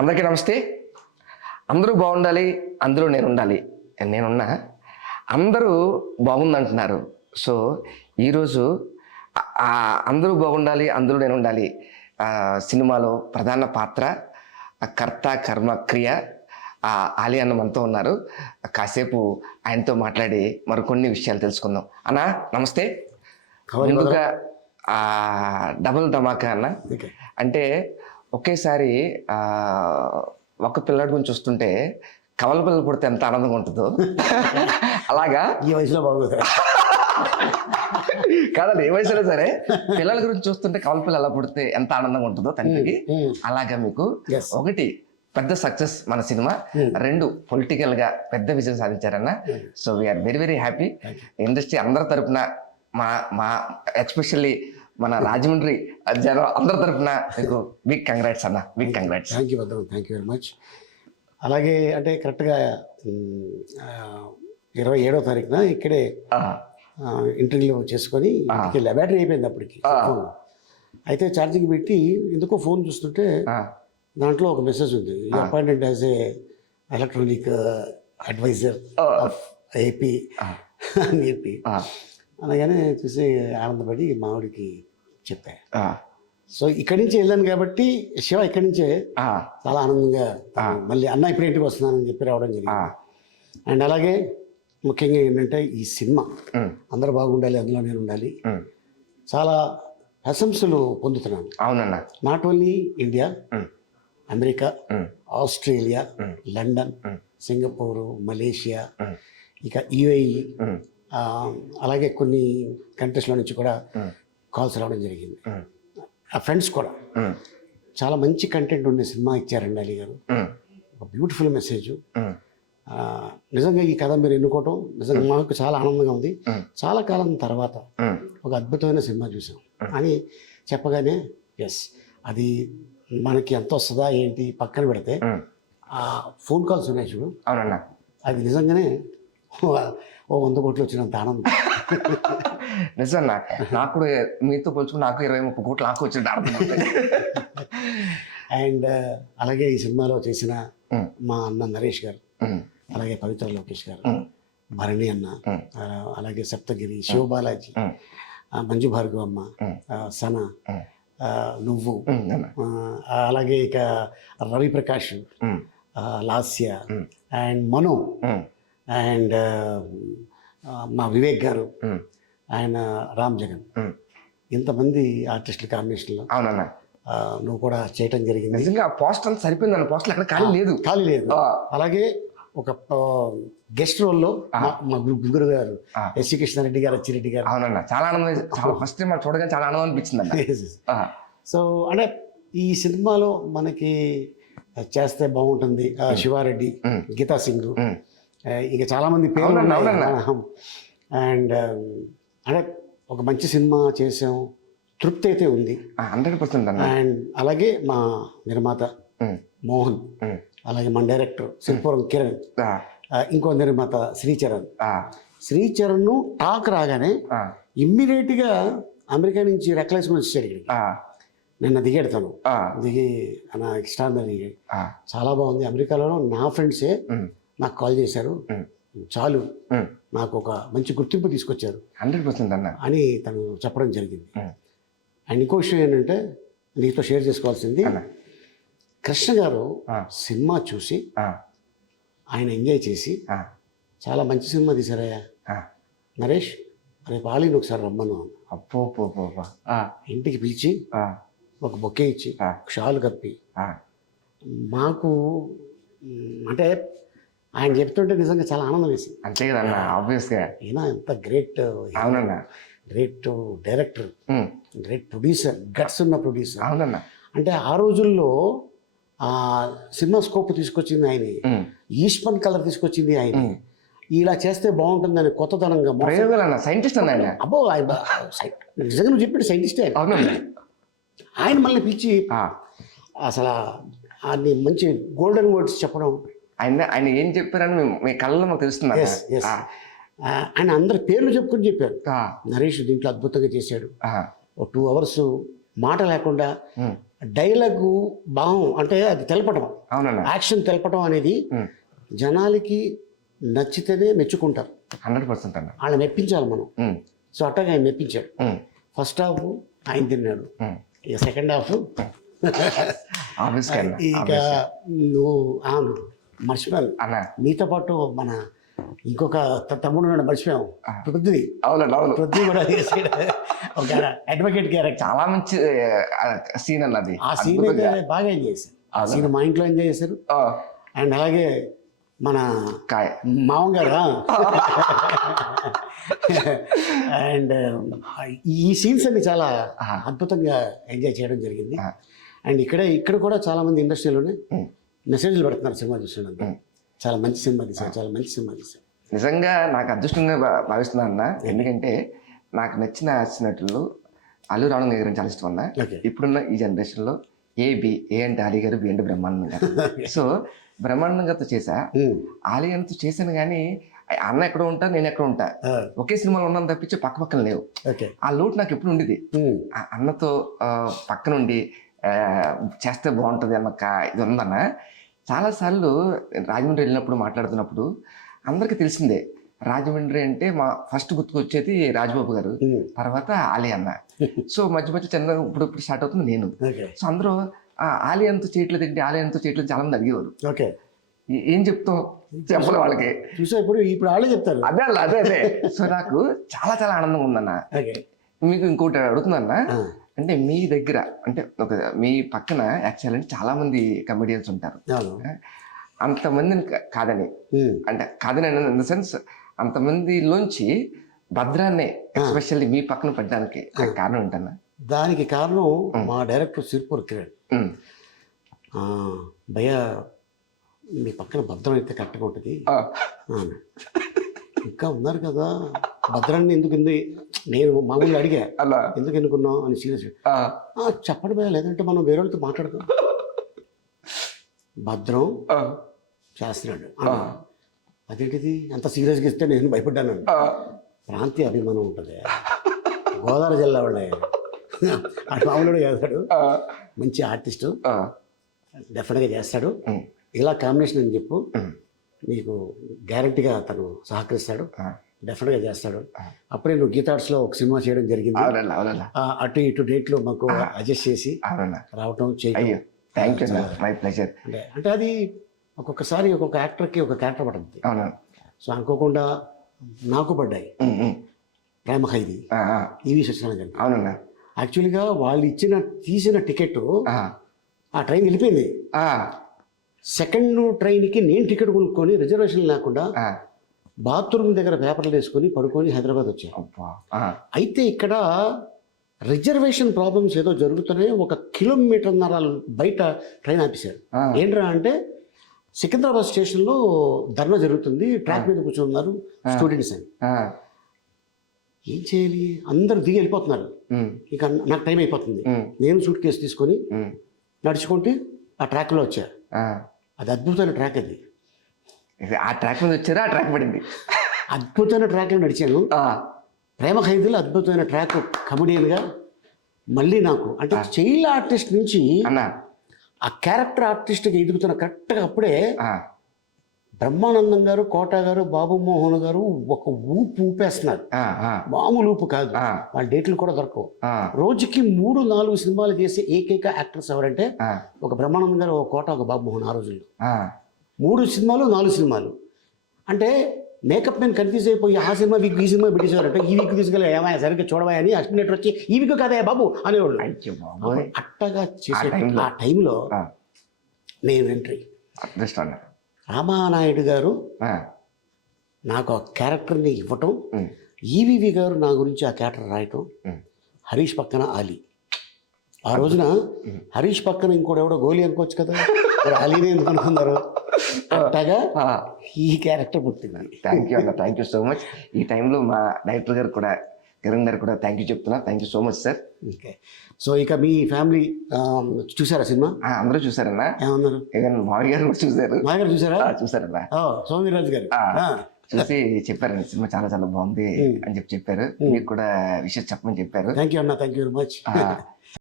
అందరికీ నమస్తే. అందరూ బాగుండాలి, అందులో నేను ఉండాలి. నేనున్నా, అందరూ బాగుందంటున్నారు. సో ఈరోజు అందరూ బాగుండాలి, అందులో నేను ఉండాలి సినిమాలో ప్రధాన పాత్ర కర్త కర్మ క్రియ ఆలి అన్న మనతో ఉన్నారు. కాసేపు ఆయనతో మాట్లాడి మరికొన్ని విషయాలు తెలుసుకుందాం. అన్న నమస్తే. ముందుగా డబుల్ ధమాకా అన్న. అంటే ఒకేసారి ఒక పిల్లాడి గురించి చూస్తుంటే కవల పిల్లలు పుడితే ఎంత ఆనందంగా ఉంటుందో అలాగా ఈ వయసులో బాగుంది కాదండి, ఏ వయసులో సరే పిల్లల గురించి చూస్తుంటే కవల పిల్లలు ఎలా పుడితే ఎంత ఆనందంగా ఉంటుందో తండ్రికి, అలాగా మీకు ఒకటి పెద్ద సక్సెస్ మన సినిమా, రెండు పొలిటికల్ గా పెద్ద విజయం సాధించారన్న. So we are very very happy. Industry అందరి తరపున మా ఎస్పెషల్లీ మన రాజమండ్రి జనం అందరి తరఫున మీకు బిగ్ కంగ్రాట్స్ అన్న, బిగ్ కంగ్రాట్స్. థ్యాంక్ యూ భద్రం, థ్యాంక్ యూ వెరీ మచ్. అలాగే అంటే కరెక్ట్గా 27వ తారీఖున ఇక్కడే ఇంటర్వ్యూ చేసుకొని బ్యాటరీ అయిపోయింది అప్పటికి. అయితే ఛార్జింగ్ పెట్టి ఎందుకో ఫోన్ చూస్తుంటే దాంట్లో ఒక మెసేజ్ ఉంది, appointed as a electronic advisor of AP అని చెప్పి. అలాగనే చూసి ఆనందపడి మావిడికి చెప్పా. సో ఇక్కడి నుంచి వెళ్ళాను కాబట్టి శివ ఇక్కడి నుంచే చాలా ఆనందంగా మళ్ళీ అన్న ఇప్పుడు ఇంటికి వస్తున్నానని చెప్పి రావడం జరిగింది. అండ్ అలాగే ముఖ్యంగా ఏంటంటే ఈ సినిమా అందరూ బాగుండాలి, అందులో నేను ఉండాలి, చాలా ప్రశంసలు పొందుతున్నాను. అవునన్నా. Not only India, America, Australia, London, Singapore, Malaysia, ఇక యుఏఈ, అలాగే కొన్ని కంట్రీస్లో నుంచి కూడా కాల్స్ రావడం జరిగింది. ఆ ఫ్రెండ్స్ కూడా చాలా మంచి కంటెంట్ ఉండే సినిమా ఇచ్చారండి అలీ గారు. ఒక బ్యూటిఫుల్ మెసేజ్. నిజంగా ఈ కథ మీరు ఎన్నుకోవటం నిజంగా మాకు చాలా ఆనందంగా ఉంది. చాలా కాలం తర్వాత ఒక అద్భుతమైన సినిమా చూసాం అని చెప్పగానే ఎస్, అది మనకి ఎంత వస్తుందా ఏంటి పక్కన పెడితే ఆ ఫోన్ కాల్స్ ఉన్నాయి చూడు, అవునన్నా, అది నిజంగానే ఓ 100 కోట్లు వచ్చినంత ఆనందం. నిజన్నా, నాకు కూడా మీతో పోల్చుకుని నాకు 20-30 కోట్లు నాకు వచ్చినట్టు ఆనందం. అండ్ అలాగే ఈ సినిమాలో చేసిన మా అన్న నరేష్ గారు, అలాగే పవిత్ర లోకేష్ గారు, భరణి అన్న, అలాగే సప్తగిరి, శివబాలాజీ, మంజు భార్గవ్ అమ్మ, సన, నువ్వు, అలాగే ఇక Ravi Prakash, Lasya and Mano and మా వివేక్ గారు, ఆయన రామ్ జగన్, ఇంతమంది ఆర్టిస్టుల కాంబినేషన్లో అవునన్నా నువ్వు కూడా చేయటం జరిగింది. నిజంగా పోస్టర్ అంతా సరిపోయింది, పోస్టర్ ఎక్కడ ఖాళీ లేదు. అలాగే ఒక గెస్ట్ రోల్లో మా గురువు గారు ఎస్సి కృష్ణారెడ్డి గారు, అచ్చిరెడ్డి గారు. అవునన్నా, చాలా ఆనందం. ఫస్ట్ టైం చూడగానే చాలా ఆనందం అనిపించింది. సో అంటే ఈ సినిమాలో మనకి చేస్తే బాగుంటుంది శివారెడ్డి, గీతా సింగ్, ఇక చాలా మంది పేర్లు. అండ్ అంటే ఒక మంచి సినిమా చేసాం, తృప్తి అయితే ఉంది 100%. అండ్ అలాగే మా నిర్మాత మోహన్, అలాగే మన డైరెక్టర్ శిల్పురం కిరణ్, ఇంకో నిర్మాత శ్రీచరణ్ టాక్ రాగానే ఇమ్మీడియట్గా అమెరికా నుంచి రెక్లెస్మెంట్ వచ్చాడు ఇక్కడికి. నిన్న దిగాడుతాను, దిగి నా ఎక్స్ట్రాడినరీ చాలా బాగుంది. అమెరికాలో నా ఫ్రెండ్సే నాకు కాల్ చేశారు, చాలు నాకు ఒక మంచి గుర్తింపు తీసుకొచ్చారు 100% అన్న అని తను చెప్పడం జరిగింది. అండ్ ఇంకో విషయం ఏంటంటే నీతో షేర్ చేసుకోవాల్సింది, కృష్ణ గారు సినిమా చూసి ఆయన ఎంజాయ్ చేసి చాలా మంచి సినిమా తీశారయ్యా నరేష్, రేపు ఆలీని ఒకసారి రమ్మను ఇంటికి పిలిచి ఒక బొకే ఇచ్చి షాలు కప్పి మాకు, అంటే ఆయన చెప్తుంటే నిజంగా చాలా ఆనందం వేసింది. అంతే కదన్న, ఆబ్వియస్గా ఈయన ఎంత గ్రేట్, అవునన్నా, great director, great producer, guts ఉన్న ప్రొడ్యూసర్. అవునన్నా, అంటే ఆ రోజుల్లో సినిమా స్కోప్ తీసుకొచ్చింది ఆయన, ఈస్పన్ కలర్ తీసుకొచ్చింది ఆయన, ఇలా చేస్తే బాగుంటుందని కొత్తదనంగా సైంటిస్ట్ అన్న ఆయన. అబ్బో నిజంగా నువ్వు చెప్పాడు సైంటిస్టే ఆయన. మళ్ళీ పిలిచి అసలు అది మంచి గోల్డెన్ వర్డ్స్ చెప్పడం, ఆయన ఏం చెప్పారని మీ కళ్ళలో మాకు తెలుస్తుంది. ఆయన అందరి పేర్లు చెప్పుకొని చెప్పారు. నరేష్ దీంట్లో అద్భుతంగా చేశాడు, ఒక 2 hours మాట లేకుండా డైలాగ్ భావం అంటే అది తెలపటం, అవునన్నా. యాక్షన్ తెలపటం అనేది జనాలకి నచ్చితేనే మెచ్చుకుంటారు. 100% అన్న. వాళ్ళని మెప్పించాలి మనం. సో అట్టగా ఆయన మెప్పించాడు. ఉమ్. ఫస్ట్ హాఫ్ ఆయన తిన్నాడు, ఇక సెకండ్ హాఫ్ ఆబ్వియస్గా అన్న. ఇక నువ్వు మర్చిపోయాను అన్న. నీతో పాటు మన ఇంకొక తమ్ముడు ఉన్నాడు, మర్చిపోయాము, పృథ్వీ. అవునండి, అవును. పృథ్వీ కూడా చేసాడు ఒక అడ్వకేట్ క్యారెక్టర్. చాలా మంచి సీన్ అన్నది. ఆ సీన్ అయితే బాగా ఎంజాయ్ చేశారు. ఆ సీన్ మా ఇంట్లో ఎంజాయ్ చేశారు. అండ్ అలాగే మన కాయ మామగారు అండ్ ఈ సీన్స్ అన్ని చాలా అద్భుతంగా ఎంజాయ్ చేయడం జరిగింది. అండ్ ఇక్కడ కూడా చాలా మంది ఇండస్ట్రీలోనే మెసేజ్లు పెడుతున్నారు సినిమా చూసినందుకు. చాలా మంచి సినిమా తీశారు, చాలా మంచి సినిమా తీశారు. నిజంగా నాకు అదృష్టంగా భావిస్తున్నాను అన్న. ఎందుకంటే నాకు నచ్చిన నటులు అల్లు రావణ గారు చాలా ఇష్టం అన్న. ఇప్పుడున్న ఈ జనరేషన్లో ఏ అంటే అలీ గారు, బి అంటే బ్రహ్మానందం గారు. సో బ్రహ్మానందం గారితో చేశా, ఆలీ గారితో చేశాను. కానీ అన్న ఎక్కడ ఉంటా, నేను ఎక్కడ ఉంటా, ఒకే సినిమాలో ఉన్నాను తప్పించి పక్క పక్కన లేవు. ఆ లోటు నాకు ఎప్పుడు ఉండేది. అన్నతో పక్కనుండి చేస్తే బాగుంటుంది అన్న ఇది ఉందన్న. చాలాసార్లు రాజమండ్రి వెళ్ళినప్పుడు మాట్లాడుతున్నప్పుడు అందరికీ తెలిసిందే, రాజమండ్రి అంటే మా ఫస్ట్ గుర్తుకొచ్చేది రాజబాబు గారు, తర్వాత ఆలీ అన్న. సో మధ్య మధ్య చిన్న ఇప్పుడు స్టార్ట్ అవుతుంది నేను. సో అందరూ ఆలీ అంతా చేయట్లేదు ఏంటి, ఆలీ అంతా చేయట్లేదు చాలా మంది అడిగేవారు. ఏం చెప్తావు, చెప్పలే వాళ్ళకి. చూసా ఇప్పుడు వాళ్ళే చెప్తారు. అదే అదే. సో నాకు చాలా చాలా ఆనందంగా ఉందన్న. మీకు ఇంకోటి అడుగుతుందన్న, అంటే మీ దగ్గర అంటే మీ పక్కన యాక్చువల్ అంటే చాలా మంది కమెడియన్స్ ఉంటారు. అంతమందిని కాదని అంటే కాదని ఇన్ ద సెన్స్ అంతమందిలోంచి భద్రాన్ని ఎస్పెషల్లీ మీ పక్కన పెట్టడానికి కారణం ఏంటన్నా? దానికి కారణం మా డైరెక్టర్ సిర్పూర్ కిరణ్. భయ మీ పక్కన భద్రం అయితే కరెక్ట్గా ఉంటుంది, ఇంకా ఉన్నారు కదా భద్రాన్ని ఎందుకు నేను మామూలుగా అడిగా, ఎందుకు ఎన్నుకున్నావు అని సీరియస్. చెప్పడం భయ, లేదంటే మనం వేరే వాళ్ళతో మాట్లాడదాం. భద్రం చేస్తున్నాడు, అదేంటిది అంత సీరియస్గా ఇస్తే నేను భయపడ్డాను. ప్రాంతీయ అభిమానం ఉంటుంది, గోదావరి జిల్లా వాళ్ళే, అటు మామూలుడు చేస్తాడు, మంచి ఆర్టిస్టు, డెఫినెట్గా చేస్తాడు. ఇలా కాంబినేషన్ అని చెప్పు, నీకు గ్యారంటీగా తను సహకరిస్తాడు, డెఫినెట్గా చేస్తాడు. అప్పుడే నువ్వు గీతార్ట్స్లో ఒక సినిమా చేయడం జరిగింది. అటు ఇటు డేట్లో మాకు అడ్జస్ట్ చేసి రావటం చేయడం. అంటే అది ఒక్కొక్కసారి ఒక్కొక్క యాక్టర్కి ఒక క్యారెక్టర్ పడుతుంది. సో అనుకోకుండా నాకు పడ్డాయి ప్రేమ ఖైదీ, ఈవి సత్యనారాయణ గారు. అవునన్నా. యాక్చువల్గా వాళ్ళు తీసిన టికెట్ ఆ ట్రైన్ వెళ్ళిపోయింది. సెకండ్ ట్రైన్కి నేను టికెట్ కొనుక్కొని రిజర్వేషన్ లేకుండా బాత్రూమ్ దగ్గర పేపర్లు వేసుకొని పడుకొని హైదరాబాద్ వచ్చాను. అయితే ఇక్కడ రిజర్వేషన్ ప్రాబ్లమ్స్ ఏదో జరుగుతున్నాయి. 1 కిలోమీటర్న్నర బయట ట్రైన్ ఆపేశారు. ఏంట్రా అంటే సికింద్రాబాద్ స్టేషన్లో ధర్నా జరుగుతుంది, ట్రాక్ మీద కూర్చున్నారు స్టూడెంట్స్ అని. ఏం చేయాలి, అందరూ దిగి వెళ్ళిపోతున్నారు. ఇక నాకు టైం అయిపోతుంది. నేను సూట్ కేసు తీసుకొని నడుచుకుంటూ ఆ ట్రాక్లో వచ్చా. అది అద్భుతమైన ట్రాక్. అది ఆ ట్రాక్ మీద వచ్చారా, ఆ ట్రాక్ పడింది. అద్భుతమైన ట్రాక్లో నడిచాను. ప్రేమ ఖైదీలో అద్భుతమైన ట్రాక్ కమెడియన్గా. మళ్ళీ నాకు అంటే చైల్డ్ ఆర్టిస్ట్ నుంచి ఆ క్యారెక్టర్ ఆర్టిస్ట్కి ఎదుగుతున్న కరెక్ట్గా అప్పుడే బ్రహ్మానందం గారు, కోట గారు, బాబు మోహన్ గారు ఒక ఊపేస్తున్నారు. మామూలు ఊపు కాదు. వాళ్ళ డేట్లు కూడా దొరకవు. రోజుకి 3-4 సినిమాలు చేసే ఏకైక యాక్టర్స్ ఎవరంటే ఒక బ్రహ్మానందం గారు, ఒక కోట, ఒక బాబు మోహన్. ఆ రోజుల్లో 3 సినిమాలు 4 సినిమాలు అంటే మేకప్ మ్యాన్ కన్ఫ్యూజ్ అయిపోయి ఆ సినిమా వీక్, ఈ సినిమా పెట్టేసేవారంటే ఈ వీక్ తీసుకెళ్ళి ఏమైనా సరిగ్గా చూడవా అని అసినేటర్ వచ్చి ఈ వీక్ కదే బాబు అనేవాళ్ళు. అట్టగా చేసే ఆ టైంలో నేను ఎంట్రీ. రామానాయుడు గారు నాకు ఆ క్యారెక్టర్ని ఇవ్వటం, ఈవీవి గారు నా గురించి ఆ క్యారెక్టర్ రాయటం, హరీష్ పక్కన ఆలీ. ఆ రోజున హరీష్ పక్కన ఇంకోటి ఎవడో గోలీ అనుకోవచ్చు కదా, అలీనే ఎందుకు అనుకున్నారు. అట్టగా ఈ క్యారెక్టర్ పుట్టింది. థ్యాంక్ యూ అన్న, థ్యాంక్ యూ సో మచ్. ఈ టైంలో మా డైరెక్టర్ గారు కూడా, కిరణ్ గారు కూడా థ్యాంక్ యూ చెప్తున్నా. Thank you so much sir. Okay. So ఇక మీ ఫ్యామిలీ చూసారా సినిమా? అందరూ చూసారన్నా. ఏమన్నారు? మావి గారు కూడా చూసారు. మావి గారు చూసారా? చూసారన్నా. సోమిరాజు గారు చూసి చెప్పారండి సినిమా చాలా చాలా బాగుంది అని చెప్పారు. మీకు కూడా విషయం చెప్పమని చెప్పారు. థ్యాంక్ యూ అన్న, థ్యాంక్ యూ వెరీ మచ్.